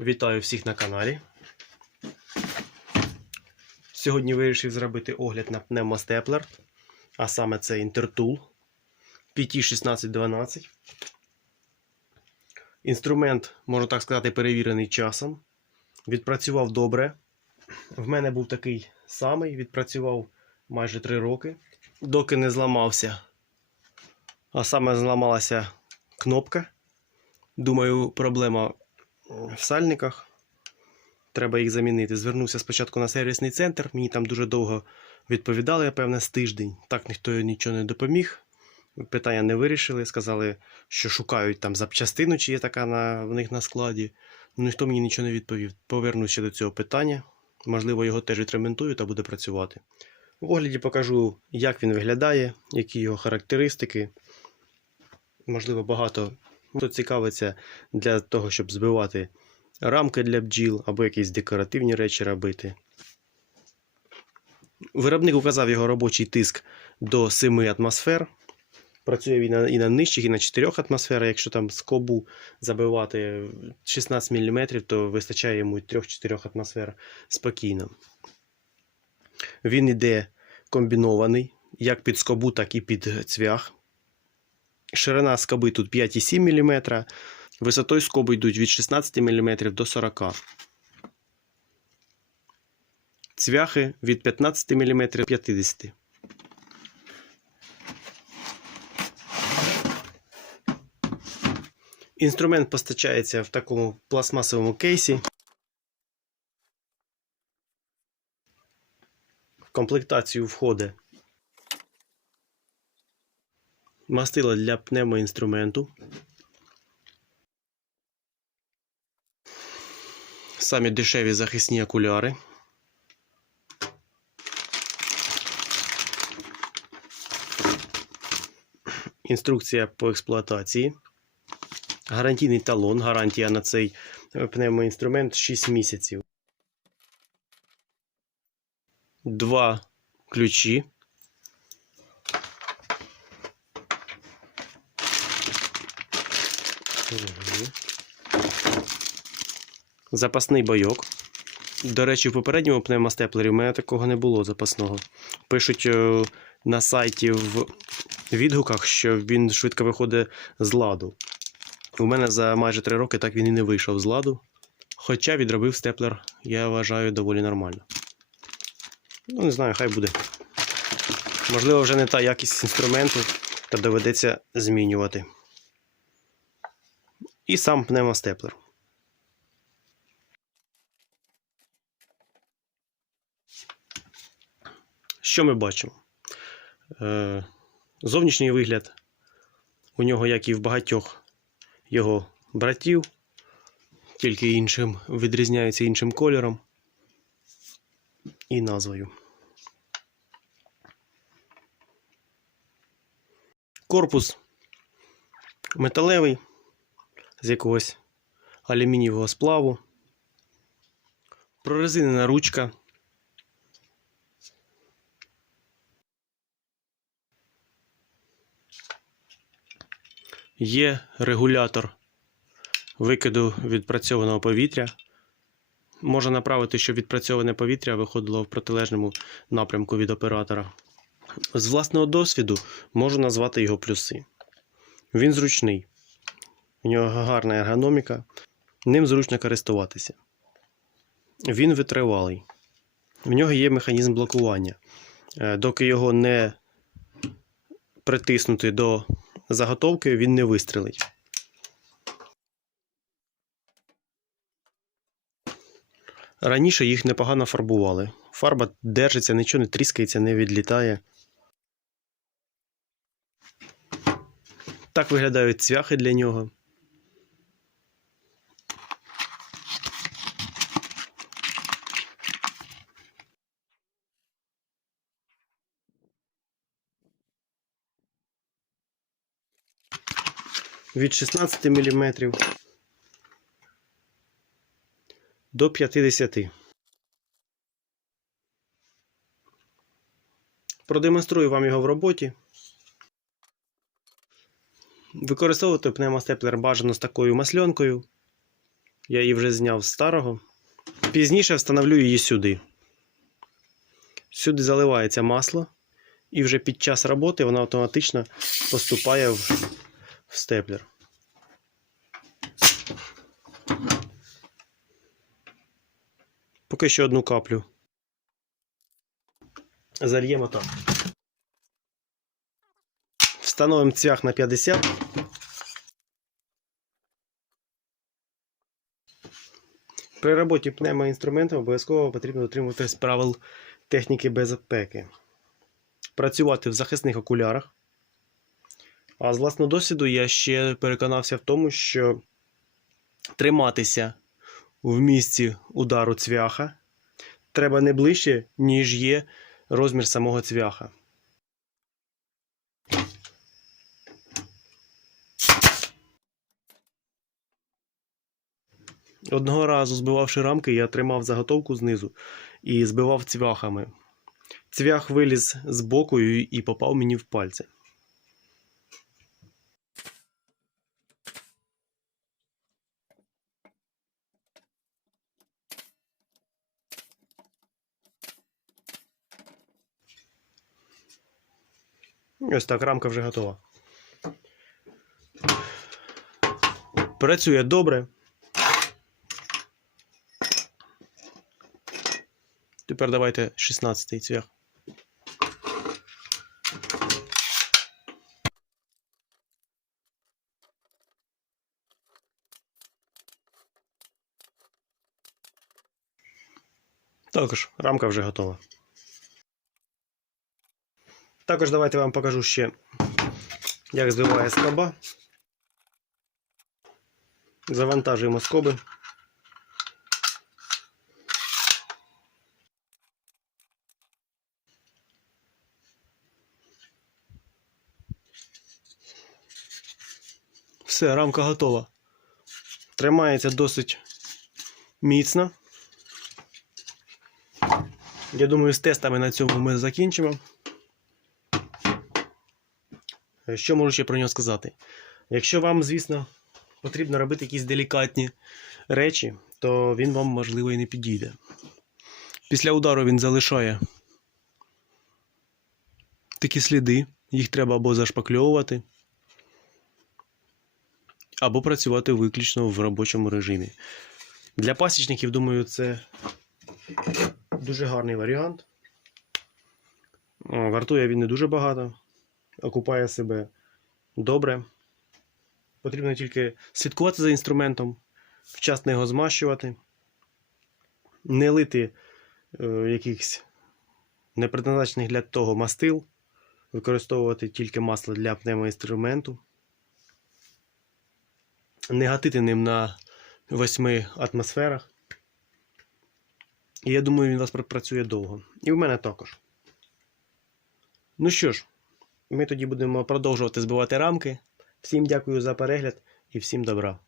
Вітаю всіх на каналі. Сьогодні вирішив зробити огляд на пневмостеплер, а саме це Intertool PT1612. Інструмент, можна так сказати, перевірений часом. Відпрацював добре. В мене був такий самий, відпрацював майже 3 роки, доки не зламався. А саме зламалася кнопка. Думаю, проблема в сальниках. Треба їх замінити. Звернувся спочатку на сервісний центр. Мені там дуже довго відповідали, певне, з тиждень. Так ніхто нічого не допоміг. Питання не вирішили. Сказали, що шукають там запчастину, чи є така на, в них на складі. Ну, ніхто мені нічого не відповів. Повернуся ще до цього питання. Можливо, його теж відремонтую та буде працювати. В огляді покажу, як він виглядає, які його характеристики. Можливо, багато хто цікавиться для того, щоб збивати рамки для бджіл або якісь декоративні речі робити. Виробник указав його робочий тиск до 7 атмосфер. Працює він і на- нижчих, і на 4 атмосферах. Якщо там скобу забивати 16 мм, то вистачає йому 3-4 атмосфер спокійно. Він іде комбінований як під скобу, так і під цвях. Ширина скоби тут 5,7 мм. Висотою скоби йдуть від 16 мм до 40 Цвяхи від 15 мм до 50 Інструмент постачається в такому пластмасовому кейсі. В комплектацію входить мастило для пневмоінструменту. Самі дешеві захисні окуляри. Інструкція по експлуатації. Гарантійний талон. Гарантія на цей е, пневмоінструмент 6 місяців. Два ключі. Запасний бойок. До речі, в попередньому пневмостеплері в мене такого не було запасного. Пишуть е, на сайті в відгуках, що він швидко виходить з ладу. У мене за майже 3 роки так він і не вийшов з ладу. Хоча відробив степлер, я вважаю, доволі нормально. Ну, не знаю, хай буде. Можливо, вже не та якість інструменту, та доведеться змінювати. І сам пневмостеплер. Що ми бачимо? Е, зовнішній вигляд у нього, як і в багатьох його братів, тільки іншим відрізняється іншим кольором і назвою. Корпус металевий з якогось алюмінієвого сплаву. Прорезинена ручка. Є регулятор викиду відпрацьованого повітря. Можна направити, щоб відпрацьоване повітря виходило в протилежному напрямку від оператора. З власного досвіду можу назвати його плюси. Він зручний. У нього гарна ергономіка, ним зручно користуватися. Він витривалий. В нього є механізм блокування. Е, Доки його не притиснути до заготовки, він не вистрелить. Раніше їх непогано фарбували. Фарба держиться, нічого не тріскається, не відлітає. Так виглядають цвяхи для нього. Від 16 мм до 50. Продемонструю вам його в роботі. Використовувати пневмостеплер бажано з такою масльонкою. Я її вже зняв з старого. Пізніше встановлю її сюди. Сюди заливається масло, і вже під час роботи вона автоматично поступає в, степлер. Поки що одну каплю. Зальємо так. Встановимо цвях на 50. При роботі пневмоінструментом обов'язково потрібно дотримуватись правил техніки безпеки. Працювати в захисних окулярах. А з власного досвіду я ще переконався в тому, що триматися в місці удару цвяха треба не ближче, ніж є розмір самого цвяха. Одного разу, збивавши рамки, я тримав заготовку знизу і збивав цвяхами. Цвях виліз з боку і попав мені в пальці. Ось так, рамка вже готова. Працює добре. Тепер давайте 16-й цвях. Також рамка вже готова. Також давайте вам покажу ще, як збиває скоба. Завантажуємо скоби. Все, рамка готова. Тримається досить міцно. Я думаю, з тестами на цьому ми закінчимо. Що можу ще про нього сказати? Якщо вам, звісно, потрібно робити якісь делікатні речі, то він вам, можливо, і не підійде. Після удару він залишає такі сліди, їх треба або зашпакльовувати, або працювати виключно в робочому режимі. Для пасічників, думаю, це дуже гарний варіант. Вартує він не дуже багато, окупає себе добре. Потрібно тільки слідкувати за інструментом, вчасно його змащувати, не лити е, якихось непредназначених для того мастил, використовувати тільки масло для пневмоінструменту, не гатити ним на 8 атмосферах. І я думаю, він у вас працює довго. І в мене також. Ну що ж, ми тоді будемо продовжувати збивати рамки. Всім дякую за перегляд і всім добра.